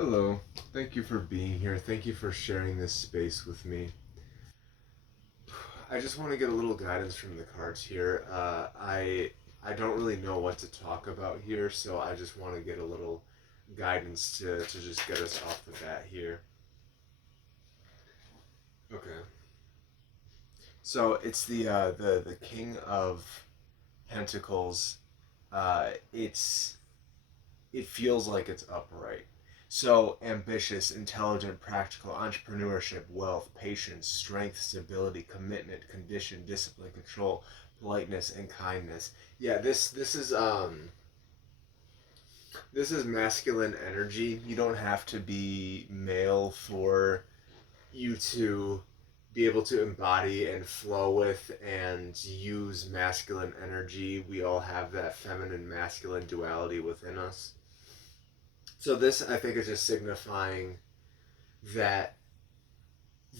Hello. Thank you for being here. Thank you for sharing this space with me. I just want to get a little guidance from the cards here. I don't really know what to talk about here, so I just want to get a little guidance to just get us off the bat here. Okay. So it's the King of Pentacles. It feels like it's upright. So ambitious, intelligent, practical, entrepreneurship, wealth, patience, strength, stability, commitment, condition, discipline, control, politeness, and kindness. Yeah, this is masculine energy. You don't have to be male for you to be able to embody and flow with and use masculine energy. We all have that feminine masculine duality within us. So this, I think, is just signifying that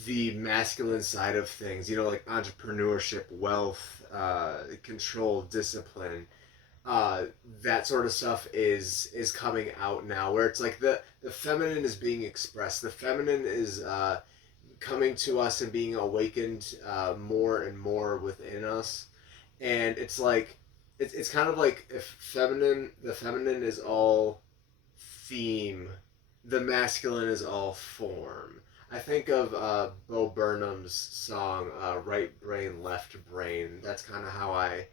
the masculine side of things, like entrepreneurship, wealth, control, discipline, uh, that sort of stuff is coming out now. Where it's like the feminine is being expressed. The feminine is coming to us and being awakened more and more within us. And it's like it's kind of like if the feminine is all theme, the masculine is all form. I think of Bo Burnham's song "Right Brain, Left Brain." That's kind of how I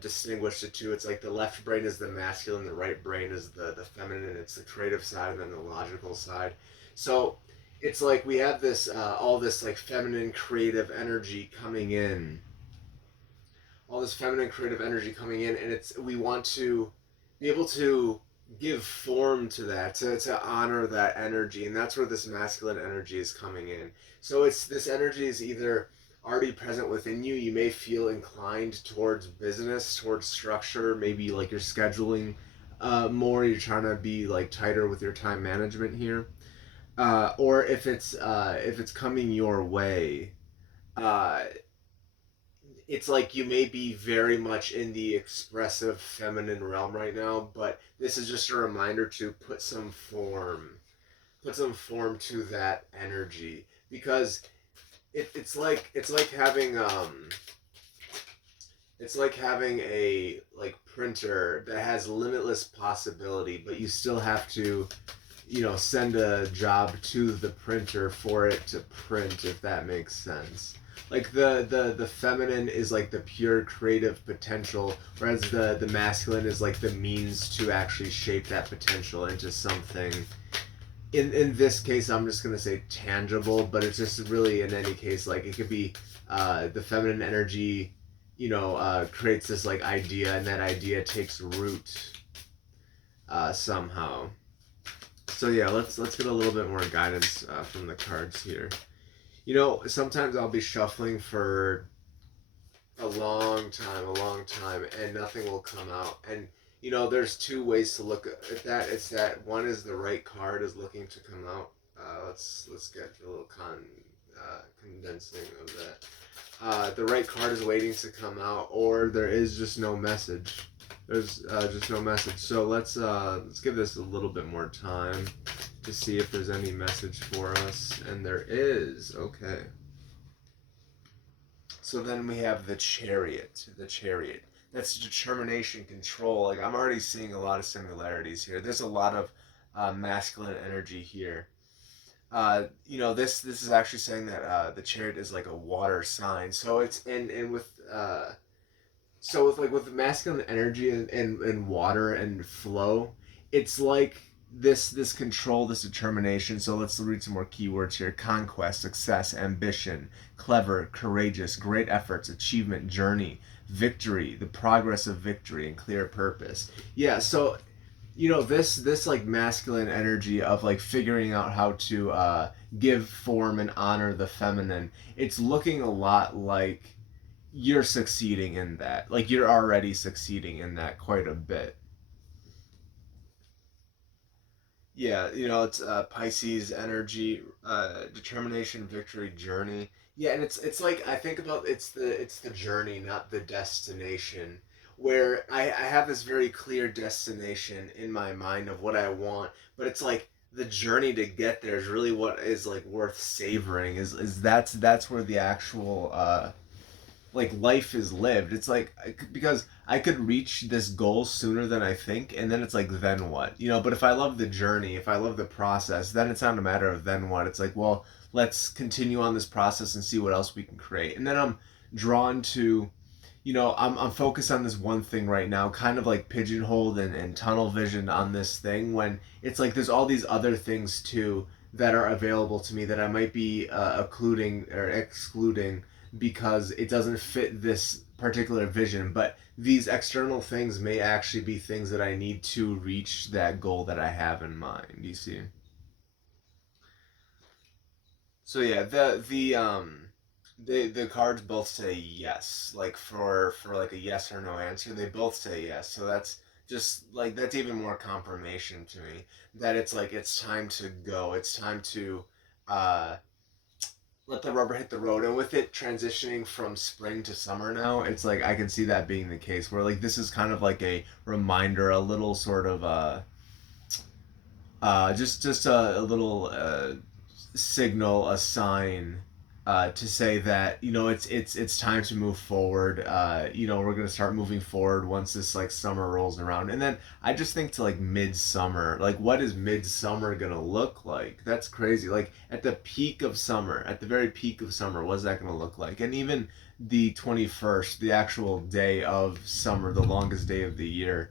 distinguish the two. It's like the left brain is the masculine, the right brain is the feminine. It's the creative side and then the logical side. So it's like we have this all this like feminine creative energy coming in, all this feminine creative energy coming in, and it's we want to be able to give form to that, to honor that energy, and that's where this masculine energy is coming in. So it's this energy is either already present within you. You may feel inclined towards business, towards structure, maybe like you're scheduling more, you're trying to be like tighter with your time management here, or if it's coming your way, uh, it's like you may be very much in the expressive feminine realm right now, but this is just a reminder to put some form to that energy, because it's like having it's like having a like printer that has limitless possibility, but you still have to send a job to the printer for it to print, if that makes sense. Like the feminine is like the pure creative potential, whereas the masculine is like the means to actually shape that potential into something. In this case, I'm just gonna say tangible, but it's just really in any case like it could be the feminine energy, creates this like idea, and that idea takes root somehow. So yeah, let's get a little bit more guidance from the cards here. Sometimes I'll be shuffling for a long time, and nothing will come out. And there's two ways to look at that. It's that one is the right card is looking to come out. Let's get a little condensing of that. The right card is waiting to come out, or there is just no message. There's just no message. So let's give this a little bit more time to see if there's any message for us, and there is. Okay. So then we have the Chariot. The Chariot. That's determination, control. Like I'm already seeing a lot of similarities here. There's a lot of masculine energy here. This is actually saying that the Chariot is like a water sign. So it's and with so with like with the masculine energy and water and flow, it's like this control, this determination. So let's read some more keywords here: conquest, success, ambition, clever, courageous, great efforts, achievement, journey, victory, the progress of victory, and clear purpose. Yeah, so this like masculine energy of like figuring out how to give form and honor the feminine, it's looking a lot like you're succeeding in that. Like you're already succeeding in that quite a bit. Yeah, it's Pisces energy, determination, victory, journey. Yeah, and it's like I think about it's the journey, not the destination. Where I have this very clear destination in my mind of what I want, but it's like the journey to get there is really what is like worth savoring. Is that's where the actual like life is lived. It's like because I could reach this goal sooner than I think, and then it's like then what, you know? But if I love the journey, if I love the process, then it's not a matter of then what. It's like, well, let's continue on this process and see what else we can create. And then I'm drawn to, you know, I'm focused on this one thing right now, kind of like pigeonholed and tunnel vision on this thing, when it's like there's all these other things too that are available to me that I might be occluding or excluding because it doesn't fit this particular vision. But these external things may actually be things that I need to reach that goal that I have in mind. You see? So yeah, the cards both say yes. Like for like a yes or no answer, they both say yes. So that's just like that's even more confirmation to me that it's like it's time to go. It's time to uh let the rubber hit the road. And with it transitioning from spring to summer now, it's like I can see that being the case where like this is kind of like a reminder, a little sort of just a little signal, a sign, to say that, you know, it's time to move forward. You know, we're gonna start moving forward once this like summer rolls around, and then I just think to like midsummer, like what is midsummer gonna look like? That's crazy. Like at the peak of summer, at the very peak of summer, what's that gonna look like? And even the 21st, the actual day of summer, the longest day of the year,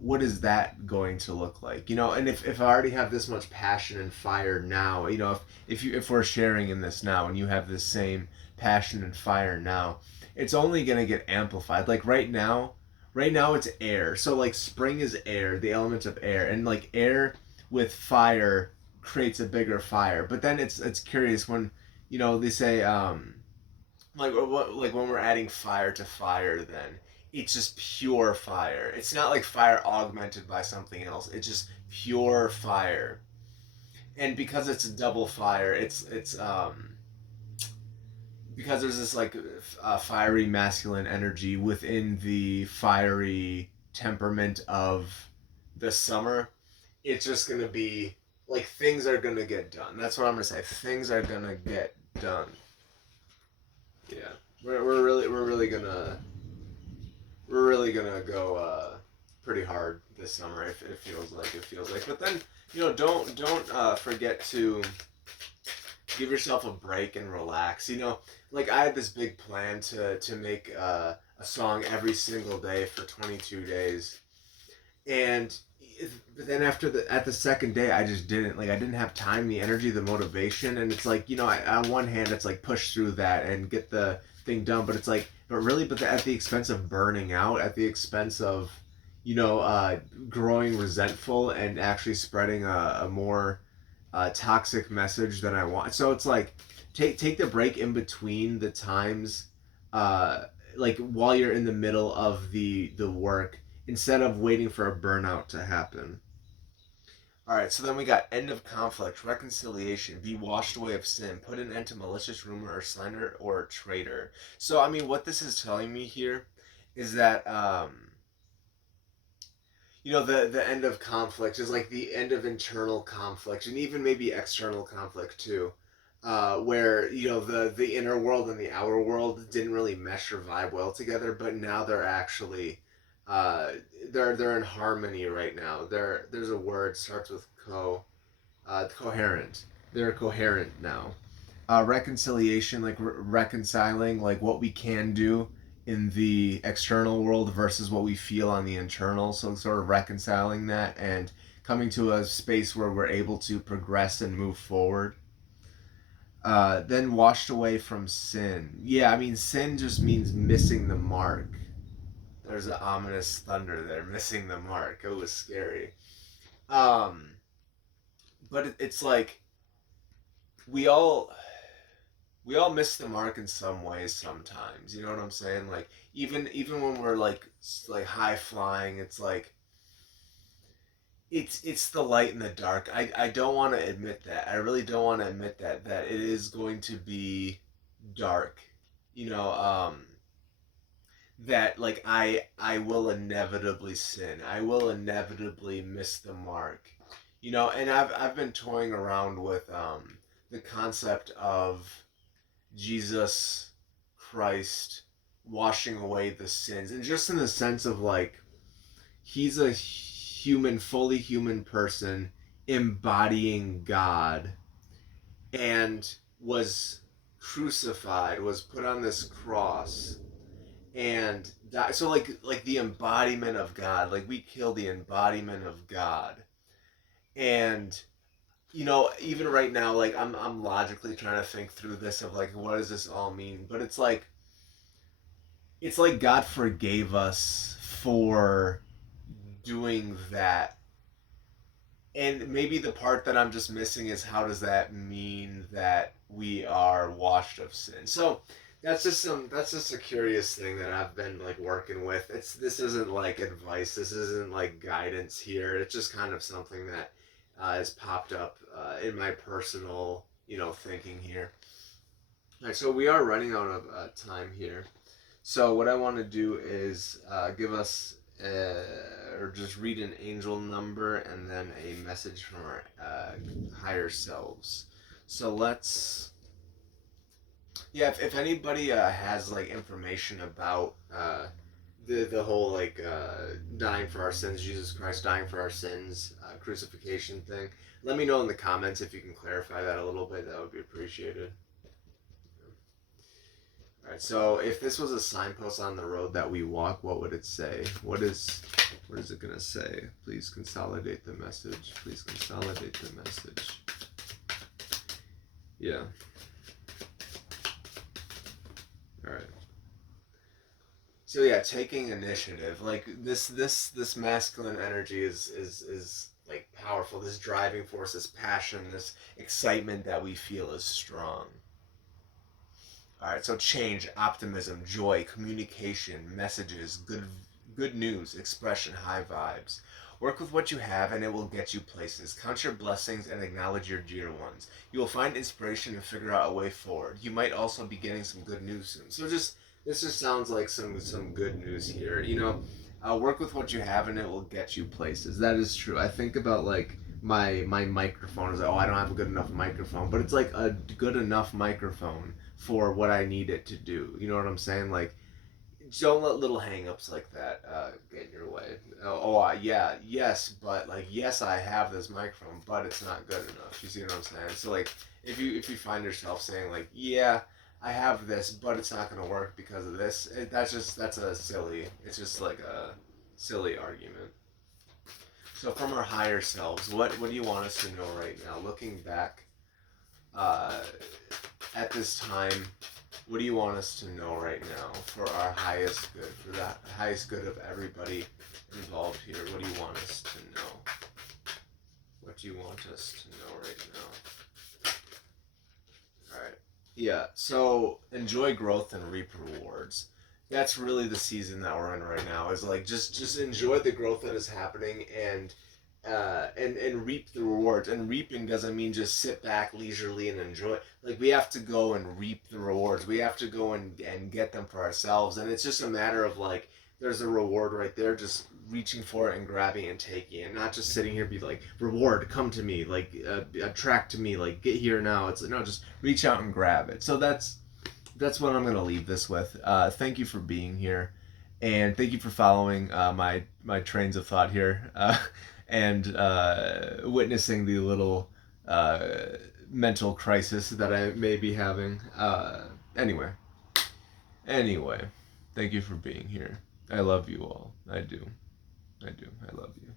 what is that going to look like, you know? And if I already have this much passion and fire now, you know, if we're sharing in this now and you have this same passion and fire now, it's only going to get amplified. Like right now it's air, so like spring is air, the elements of air, and like air with fire creates a bigger fire. But then it's curious when, you know, they say like when we're adding fire to fire, then it's just pure fire. It's not like fire augmented by something else. It's just pure fire. And because it's a double fire, it's because there's this like fiery masculine energy within the fiery temperament of the summer. It's just gonna be like things are gonna get done. That's what I'm gonna say. Things are gonna get done. Yeah, we're really gonna go pretty hard this summer. If it feels like. But then, you know, don't forget to give yourself a break and relax. You know, like I had this big plan to make a song every single day for 22 days, and but then after the at the second day I just didn't, like I didn't have time, the energy, the motivation. And it's like, you know, on one hand it's like push through that and get the thing done, but it's like but really at the expense of burning out, at the expense of, you know, growing resentful and actually spreading a more toxic message than I want. So it's like take the break in between the times, uh, like while you're in the middle of the work, instead of waiting for a burnout to happen. All right, so then we got end of conflict, reconciliation, be washed away of sin, put an end to malicious rumor or slander or traitor. So I mean, what this is telling me here is that you know, the end of conflict is like the end of internal conflict and even maybe external conflict too, where, you know, the inner world and the outer world didn't really mesh or vibe well together, but now they're actually uh, they're in harmony right now. There's a word starts with coherent. They're coherent now. Reconciliation, like reconciling, like what we can do in the external world versus what we feel on the internal. So sort of reconciling that and coming to a space where we're able to progress and move forward. Then washed away from sin. Yeah, I mean, sin just means missing the mark. There's an ominous thunder there, missing the mark. It was scary. Um, but it's like we all we all miss the mark in some ways sometimes. You know what I'm saying? Like even when we're like high flying, it's like it's the light and the dark. I don't want to admit that. I really don't want to admit that it is going to be dark. You know, that like I will inevitably sin. I will inevitably miss the mark. You know, and I've been toying around with the concept of Jesus Christ washing away the sins, and just in the sense of like he's a human, fully human person embodying God, and was crucified, was put on this cross, and died. So like the embodiment of God, like we kill the embodiment of God, and you know, even right now, like I'm logically trying to think through this of like what does this all mean, but it's like God forgave us for doing that. And maybe the part that I'm just missing is how does that mean that we are washed of sin? So that's just a curious thing that I've been like working with. This isn't like advice. This isn't like guidance here. It's just kind of something that has popped up in my personal, you know, thinking here. All right, so we are running out of time here. So what I want to do is give us or just read an angel number and then a message from our higher selves. So let's, yeah, if anybody has like information about the whole like dying for our sins, Jesus Christ dying for our sins, crucifixion thing, let me know in the comments if you can clarify that a little bit. That would be appreciated. All right, so if this was a signpost on the road that we walk, what would it say? What is it gonna say? Please consolidate the message. Please consolidate the message. Yeah. All right. So yeah, taking initiative. Like this masculine energy is like powerful. This driving force, this passion, this excitement that we feel is strong. All right, so change, optimism, joy, communication, messages, good news, expression, high vibes. Work with what you have and it will get you places. Count your blessings and acknowledge your dear ones. You will find inspiration and figure out a way forward. You might also be getting some good news soon. So just this just sounds like some good news here. You know, work with what you have and it will get you places. That is true. I think about like my microphone is like, oh, I don't have a good enough microphone, but it's like a good enough microphone for what I need it to do. You know what I'm saying? Like, don't let little hangups like that get in your way. Yeah, yes, but like, yes, I have this microphone, but it's not good enough. You see what I'm saying? So like, if you find yourself saying like, yeah, I have this, but it's not gonna work because of this, that's a silly. It's just like a silly argument. So from our higher selves, what do you want us to know right now? Looking back uh, at this time, what do you want us to know right now for our highest good, for the highest good of everybody involved here? What do you want us to know? What do you want us to know right now? All right. Yeah. So enjoy growth and reap rewards. That's really the season that we're in right now. Is like just enjoy the growth that is happening and reap the rewards. And reaping doesn't mean just sit back leisurely and enjoy. Like we have to go and reap the rewards. We have to go and get them for ourselves. And it's just a matter of like there's a reward right there, just reaching for it and grabbing it and taking it, and not just sitting here be like reward come to me, like attract to me, like get here now. It's no, just reach out and grab it. So that's what I'm gonna leave this with. Thank you for being here, and thank you for following my trains of thought here, and witnessing the little uh, mental crisis that I may be having. Anyway, anyway, thank you for being here. I love you all. I do. I love you.